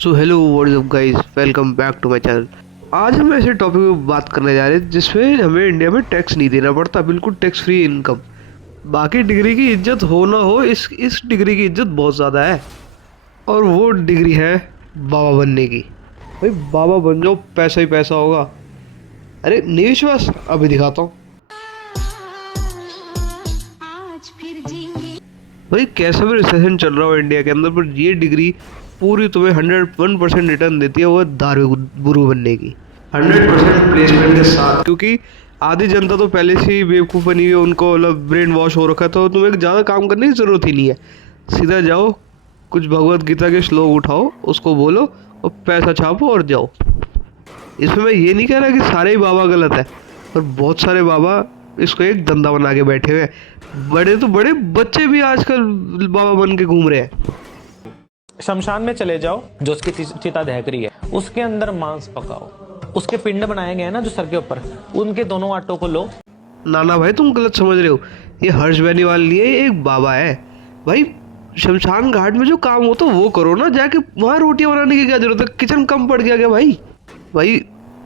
So hello what's up guys, welcome back to my channel. आज हम ऐसे topic पे बात करने जा रहे हैं जिसमें हमें इंडिया में टैक्स नहीं देना पड़ता, बिल्कुल टैक्स फ्री इनकम। बाकी डिग्री की इज्जत हो ना हो, इस डिग्री की इज्जत बहुत ज़्यादा है। और वो डिग्री है बाबा बनने की। भाई बाबा बन जाओ, पैसा ही पैसा होगा। अरे नहीं विश्वास? अभी दिखाता हूँ। भाई कैसा भी रिसेशन चल रहा हो इंडिया के अंदर, पर ये डिग्री पूरी तुम्हें 101% रिटर्न देती है, वो दारू बुरू बनने की 100% प्लेसमेंट के साथ। क्योंकि आधी जनता तो पहले से ही बेवकूफ़ बनी हुई है, उनको मतलब ब्रेन वॉश हो रखा है, तो तुम्हें ज़्यादा काम करने की ज़रूरत ही नहीं है। सीधा जाओ, कुछ भगवत गीता के श्लोक उठाओ, उसको बोलो और पैसा छापो और जाओ। इसमें मैं ये नहीं कह रहा कि सारे ही बाबा गलत है, पर बहुत सारे बाबा इसको एक धंधा बना के बैठे हुए हैं। बड़े तो बड़े बच्चे भी आजकल बाबा बन के घूम रहे हैं। शमशान में चले जाओ, जो उसकी चिता दहक रही है, उसके अंदर मांस पकाओ, उसके पिंड बनाए गए हैं ना जो सर के ऊपर, उनके दोनों आटों को लो। नाना भाई तुम गलत समझ रहे हो, ये हर्ष बेनीवाल नहीं है, ये एक बाबा है। भाई शमशान घाट में जो काम होता है वो करो ना, जाके वहाँ रोटियां बनाने की क्या जरूरत है? किचन कम पड़ गया क्या भाई? भाई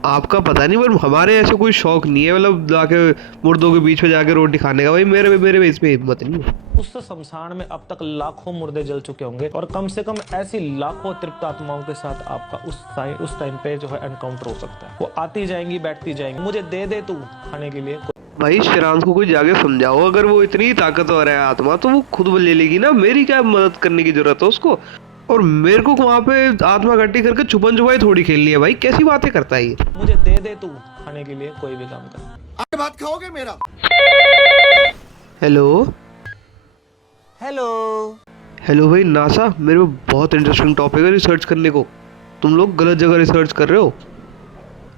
आपका पता नहीं, पर हमारे ऐसे कोई शौक नहीं है मतलब जाके मुर्दों के बीच में जाके रोटी खाने का। भाई मेरे इसमें हिम्मत नहीं है। उस शमशान में अब तक लाखों मुर्दे जल चुके होंगे और कम से कम ऐसी लाखों तृप्त आत्माओं के साथ आपका उस टाइम पे जो है एनकाउंटर हो सकता है। वो आती जाएंगी बैठती जाएंगी, मुझे दे दे तू खाने के लिए। भाई श्रांत को कोई जाके समझाओ, अगर वो इतनी ताकतवर है आत्मा तो वो खुद ले लेगी ना, मेरी क्या मदद करने की जरूरत है उसको? और मेरे को वहाँ पे आत्मा इकट्ठी करके छुपन छुपाई थोड़ी खेलनी है। भाई कैसी बातें करता है ये? मुझे दे दे तू खाने के लिए कोई भी काम कर। आगे भात खाओगे मेरा? हेलो हेलो हेलो भाई नासा, मेरे को बहुत इंटरेस्टिंग टॉपिक है रिसर्च करने को। तुम लोग गलत जगह रिसर्च कर रहे हो,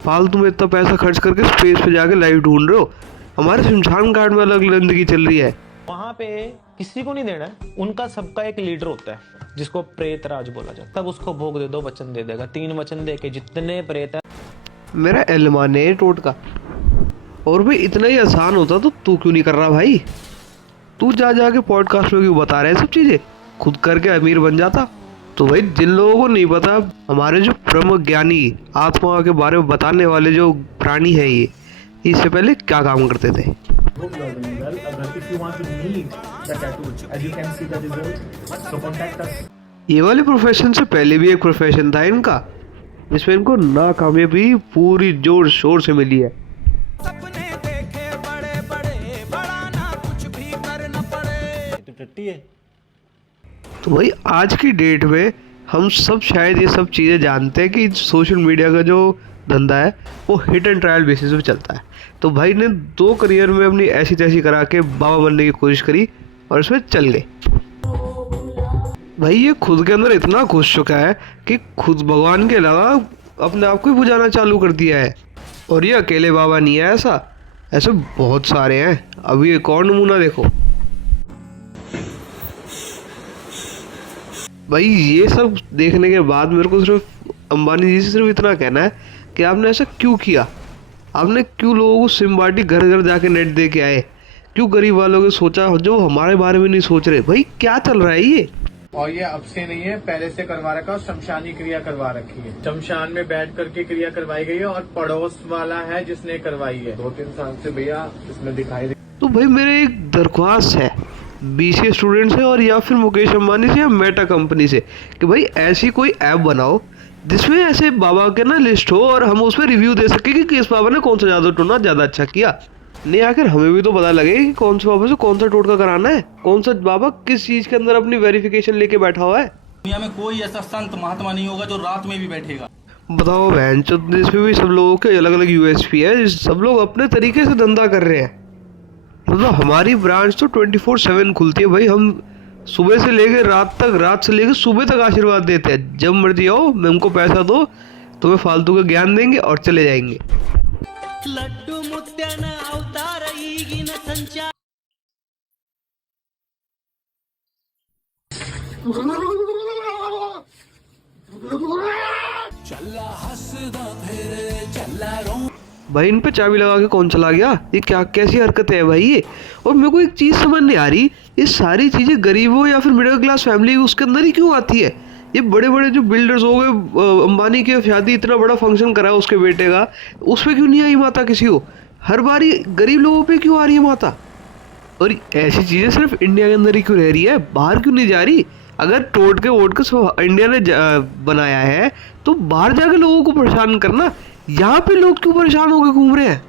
फालतू में इतना पैसा खर्च करके स्पेस पे जाके लाइव ढूंढ रहे हो। हमारे शमशान घाट में अलग जिंदगी चल रही है। वहां पे किसी को नहीं देना है, उनका सबका एक लीडर होता है जिसको प्रेत राज बोला जाता है। तब उसको भोग दे दो, वचन दे देगा। 3 वचन दे के जितने प्रेत है। मेरा एलमान है टोटका। और भाई इतना ही आसान होता तो तू क्यों नहीं कर रहा भाई? तू जाके पॉडकास्ट में क्यों बता रहे हैं सब चीजें? खुद करके अमीर बन जाता। तो भाई जिन लोगों को नहीं पता, हमारे जो ब्रह्म ज्ञानी आत्मा के बारे में बताने वाले जो प्राणी है, ये इससे पहले क्या काम करते थे? ये वाले प्रोफेशन से पहले भी एक प्रोफेशन था इनका, जिसमें इनको नाकामयाबी पूरी जोर शोर से मिली है। तो भाई आज की डेट में हम सब शायद ये सब चीज़ें जानते हैं कि सोशल मीडिया का जो धंधा है वो हिट एंड ट्रायल बेसिस पे चलता है। तो भाई ने 2 करियर में अपनी ऐसी तैसी करा के बाबा बनने की कोशिश करी और इसमें चल गए। भाई ये खुद के अंदर इतना घुस चुका है कि खुद भगवान के अलावा अपने आप को ही बुझाना चालू कर दिया है। और ये अकेले बाबा नहीं है, ऐसे बहुत सारे हैं। अभी एक और नमूना देखो। भाई ये सब देखने के बाद मेरे को सिर्फ अंबानी जी से सिर्फ इतना कहना है कि आपने ऐसा क्यों किया? आपने क्यों लोगों को सिम बाटी घर घर जाके नेट दे के आए? क्यों गरीब वालों के सोचा जो हमारे बारे में नहीं सोच रहे? भाई क्या चल रहा है ये? और ये अब से नहीं है, पहले से करवा रखा और शमशानी क्रिया करवा रखी है। शमशान में बैठ करके क्रिया करवाई गई है और पड़ोस वाला है जिसने करवाई है। 2-3 साल से भैया इसमें दिखाई दे। तो भाई मेरे एक दरख्वास्त है BCA स्टूडेंट से और या फिर मुकेश अंबानी से या मेटा कंपनी से कि भाई ऐसी कोई ऐप बनाओ जिसमें ऐसे बाबा के ना लिस्ट हो और हम उस पर रिव्यू दे सके कि किस बाबा ने कौन सा जादू टोना ज़्यादा अच्छा किया। नहीं आखिर हमें भी तो पता लगे कि कौन से बाबा से कौन सा टोटका कराना है, कौन सा बाबा किस चीज़ के अंदर अपनी वेरिफिकेशन लेके बैठा हुआ है। दुनिया में कोई ऐसा संत महात्मा नहीं होगा जो रात में भी बैठेगा। बताओ बहन, इसमें भी सब लोगों के अलग अलग USP है, सब लोग अपने तरीके से धंधा कर रहे हैं। मतलब हमारी ब्रांच तो 24/7 खुलती है भाई। हम सुबह से लेकर रात तक, रात से लेकर सुबह तक आशीर्वाद देते हैं। जब मर्जी आओ, हमको पैसा दो, तुम्हें फालतू का ज्ञान देंगे और चले जाएंगे। लड्डू मुत्याना अवतार ईगिन संचार। भाई इन पे चाबी लगा के कौन चला गया? ये क्या कैसी हरकत है भाई ये? और मेरे को एक चीज़ समझ नहीं आ रही, ये सारी चीज़ें गरीबों या फिर मिडिल क्लास फैमिली उसके अंदर ही क्यों आती है? ये बड़े बड़े जो बिल्डर्स हो गए, अंबानी की शादी इतना बड़ा फंक्शन करा है उसके बेटे का, उस पर क्यों नहीं आई माता किसी को? हर बारी गरीब लोगों पे क्यों आ रही है माता? और ऐसी चीज़ें सिर्फ इंडिया के अंदर ही क्यों रह रही है, बाहर क्यों नहीं जा रही? अगर टोट के वोट के सब इंडिया ने बनाया है तो बाहर जाके लोगों को परेशान करना, यहाँ पे लोग क्यों परेशान होकर घूम रहे हैं?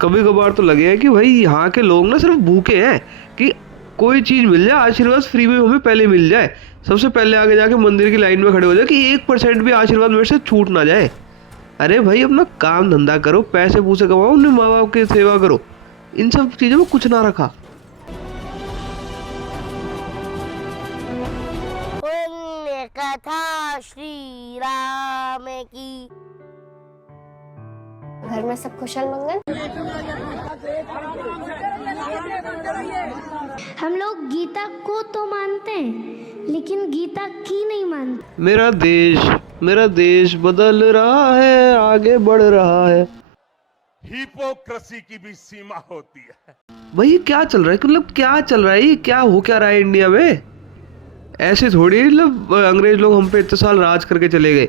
कभी कभार तो लगे है कि भाई यहाँ के लोग ना सिर्फ भूखे हैं कि कोई चीज़ मिल जाए, आशीर्वाद फ्री में हमें पहले मिल जाए, सबसे पहले आगे जाके मंदिर की लाइन में खड़े हो जाए कि 1% भी आशीर्वाद मेरे से छूट ना जाए। अरे भाई अपना काम धंधा करो, पैसे पूसे कमाओ, अपने माँ बाप की सेवा करो, इन सब चीज़ों में कुछ ना रखा। पुण्य कथा श्री राम की। घर में सब कुशल मंगल। हम लोग गीता को तो मानते हैं लेकिन गीता की नहीं मानते। मेरा देश बदल रहा है, आगे बढ़ रहा है। हिपोक्रेसी की भी सीमा होती है। भाई ये क्या चल रहा है, मतलब क्या चल रहा है, ये क्या हो क्या रहा है इंडिया में? ऐसे थोड़ी मतलब अंग्रेज लोग हम पे इतने साल राज करके चले गए।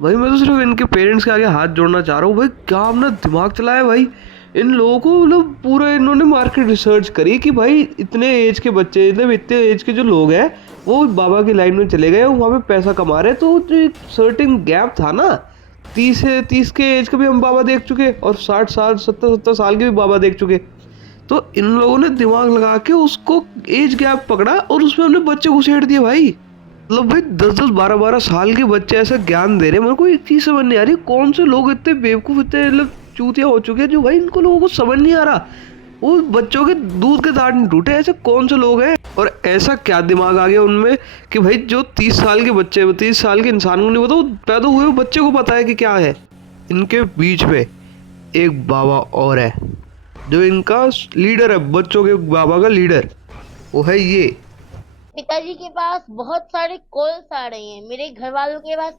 भाई मैं तो सिर्फ इनके पेरेंट्स के आगे हाथ जोड़ना चाह रहा हूँ, भाई क्या अपना दिमाग चलाया भाई इन लोगों को। मतलब पूरा इन्होंने मार्केट रिसर्च करी कि भाई इतने एज के बच्चे, मतलब इतने एज के जो लोग हैं वो बाबा की लाइन में चले गए और वहाँ पे पैसा कमा रहे। तो जो एक सर्टेन गैप था ना, 30 के एज के भी हम बाबा देख चुके और 60 साल 70 साल के भी बाबा देख चुके। तो इन लोगों ने दिमाग लगा के उसको एज गैप पकड़ा और उसमें हमने बच्चे घुसेड़ दिए भाई। मतलब भाई 10-10 12-12 साल के बच्चे ऐसा ज्ञान दे रहे हैं। मेरे को एक चीज़ समझ नहीं आ रही, कौन से लोग इतने बेवकूफ़, इतने मतलब चूतिया हो चुके हैं जो भाई इनको लोगों को समझ नहीं आ रहा। वो बच्चों के दूध के दांत नहीं टूटे, ऐसे कौन से लोग हैं? और ऐसा क्या दिमाग आ गया उनमें कि भाई जो 30 साल के बच्चे, 30 साल के इंसान को नहीं पता, वो पैदा हुए बच्चे को पता है कि क्या है। इनके बीच में एक बाबा और है जो इनका लीडर है, बच्चों के बाबा का लीडर, वो है ये। पिताजी के पास बहुत सारे कॉल्स आ रहे हैं, मेरे घर वालों के पास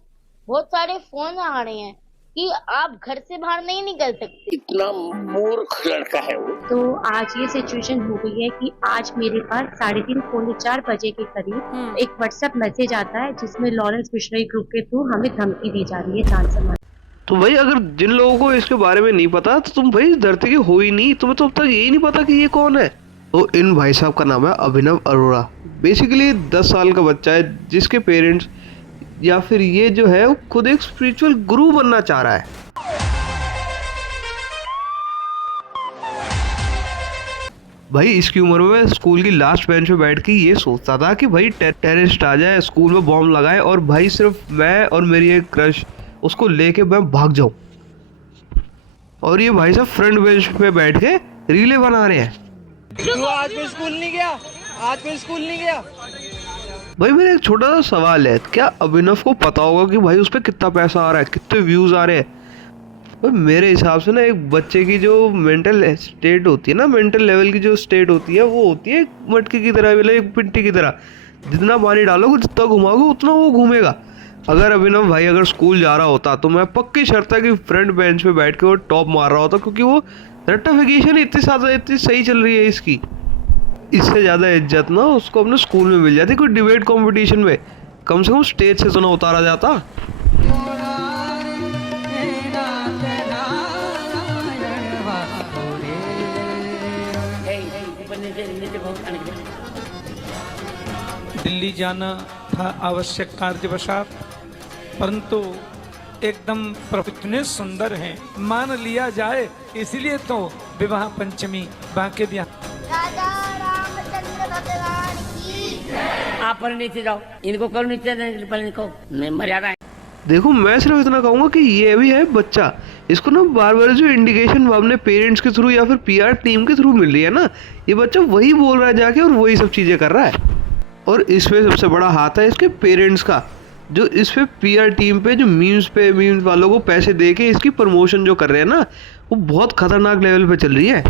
बहुत सारे फोन आ रहे हैं कि आप घर से बाहर नहीं निकल सकते। इतना मूर्ख लड़का है वो। तो आज ये सिचुएशन हो गई है कि आज मेरे पास 3:30 पौने 4 बजे के करीब एक व्हाट्सएप मैसेज आता है जिसमें लॉरेंस मिशनरी ग्रुप के थ्रू हमें धमकी दी जा रही है जान से मारने। तो भाई अगर जिन लोगों को इसके बारे में नहीं पता तो तुम भाई इस धरती के हो ही नहीं, तुम्हें तो अब तक यही नहीं पता कि ये कौन है। तो इन भाई साहब का नाम है अभिनव अरोड़ा। बेसिकली 10 साल का बच्चा है जिसके पेरेंट्स या फिर ये जो है वो खुद एक स्पिरिचुअल गुरु बनना चाह रहा है। भाई इसकी उम्र में स्कूल की लास्ट बेंच पे बैठ के ये सोचता था कि भाई टेररिस्ट आ जाए, स्कूल में बॉम्ब लगाए और भाई सिर्फ मैं और मेरी एक क्रश उसको लेके मैं भाग जाऊं। और ये भाई साहब फ्रंट बेंच पे बैठ के रीले बना रहे हैं। आज मैं स्कूल नहीं गया। भाई मेरा एक छोटा सा सवाल है, क्या अभिनव को पता होगा कि भाई उस पर कितना पैसा आ रहा है, कितने व्यूज आ रहे हैं? भाई मेरे हिसाब से ना एक बच्चे की जो मेंटल स्टेट होती है ना, मेंटल लेवल की जो स्टेट होती है वो होती है एक मटके की तरह, मतलब एक पिट्टी की तरह। जितना पानी डालोगे, जितना घुमाओगे उतना वो घूमेगा। अगर अभिनव भाई अगर स्कूल जा रहा होता तो मैं पक्की शर्त है कि फ्रंट बेंच पे बैठ के वो टॉप मार रहा होता, क्योंकि वो रट्टाफिकेशन इतनी सही चल रही है इसकी। इससे ज़्यादा इज्जत ना उसको अपने स्कूल में मिल जाती, कोई डिबेट कंपटीशन में कम से कम स्टेज से तो ना उतारा जाता। दिल्ली जाना था आवश्यक कार्यवशात, परंतु एकदम इतने सुंदर हैं मान लिया जाए, इसलिए तो विवाह पंचमी बांके दिया। राजा रामचंद्र भगवान की। आप पर नीचे जाओ, इनको करो नीचे, इनको मर्यादा है। देखो मैं सिर्फ इतना कहूँगा कि ये भी है बच्चा, इसको ना बार बार जो इंडिकेशन अपने पेरेंट्स के थ्रू या फिर पीआर टीम के थ्रू मिल रही है ना, ये बच्चा वही बोल रहा है जाके और वही सब चीज़ें कर रहा है। और इसमें सबसे बड़ा हाथ है इसके पेरेंट्स का, जो इस पे पीआर टीम पे जो मीम्स वालों को पैसे दे के इसकी प्रमोशन जो कर रहे हैं ना, वो बहुत खतरनाक लेवल पे चल रही है।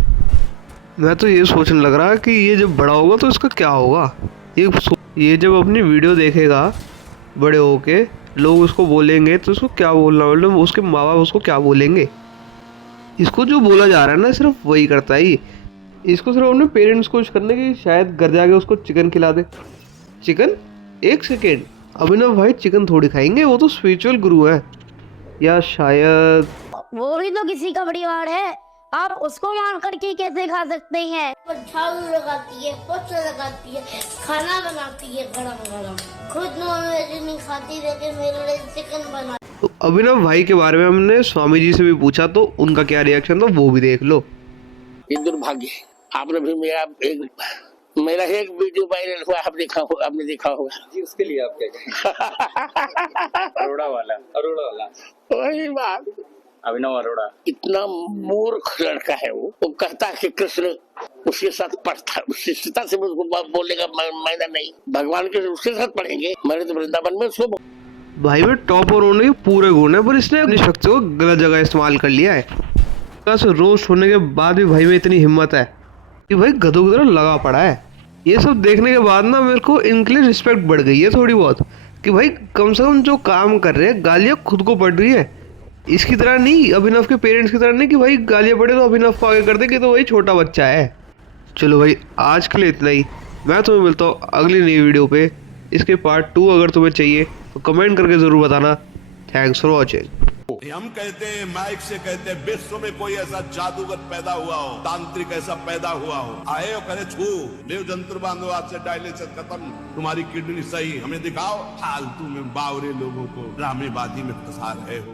मैं तो ये सोचने लग रहा है कि ये जब बड़ा होगा तो इसका क्या होगा। ये जब अपनी वीडियो देखेगा बड़े होके, लोग उसको बोलेंगे तो उसको क्या बोलना, मतलब उसके माँ बाप उसको क्या बोलेंगे। इसको जो बोला जा रहा है ना सिर्फ वही करता है। इसको सिर्फ अपने पेरेंट्स को करने की, शायद घर जाके उसको चिकन खिला दे। चिकन 1 सेकेंड अभिनव भाई चिकन थोड़ी खाएंगे, वो तो स्पिरिचुअल गुरु है, या शायद वो भी तो किसी का परिवार है, आप उसको मार करके कैसे खा सकते हैं? झाड़ू लगाती है, पोछा लगाती है, खाना बनाती है गरम गरम, खुद नॉनवेज नहीं खाती लेकिन मेरे लिए चिकन बना। तो अभिनव भाई के बारे में हमने स्वामी जी से भी पूछा, तो उनका क्या रिएक्शन था वो भी देख लो। ये दुर्भाग्य है। आपने भी मेरा एक वीडियो वायरल हुआ, आपने देखा होगा जी, उसके लिए आप क्या कहें? अरोड़ा वाला वही बात, अभिनव अरोड़ा इतना मूर्ख लड़का है वो कहता है कि कृष्ण उसके साथ पढ़ता, शिष्यता से उसको बोलने का मायना नहीं, भगवान के उसके साथ पढ़ेंगे, मैंने तो वृंदावन में उसको। भाई में टॉप और होने के पूरे गुण है, पर इसने अपनी शक्ति को गलत जगह इस्तेमाल कर लिया है। रोस्ट होने के बाद भी भाई में इतनी हिम्मत है कि भाई गधों की तरह लगा पड़ा है। ये सब देखने के बाद ना मेरे को इनके लिए रिस्पेक्ट बढ़ गई है थोड़ी बहुत, कि भाई कम से कम जो काम कर रहे हैं गालियाँ खुद को पड़ रही है, इसकी तरह नहीं, अभिनव के पेरेंट्स की तरह नहीं कि भाई गालियाँ पड़े तो अभिनव को आगे कर दे कि तो वही छोटा बच्चा है। चलो भाई आज के लिए इतना ही, मैं तुम्हें मिलता हूँ अगली नई वीडियो पे। इसके पार्ट 2 अगर तुम्हें चाहिए तो कमेंट करके ज़रूर बताना। Thanks for watching. हम कहते हैं, माइक से कहते हैं, विश्व में कोई ऐसा जादूगर पैदा हुआ हो, तांत्रिक ऐसा पैदा हुआ हो, आए और करे छू देव जंत्र बांधो, आज से डायलिसिस खत्म, तुम्हारी किडनी सही, हमें दिखाओ। फालतू में बावरे लोगों को ड्रामेबाजी में फंसा रहे हो।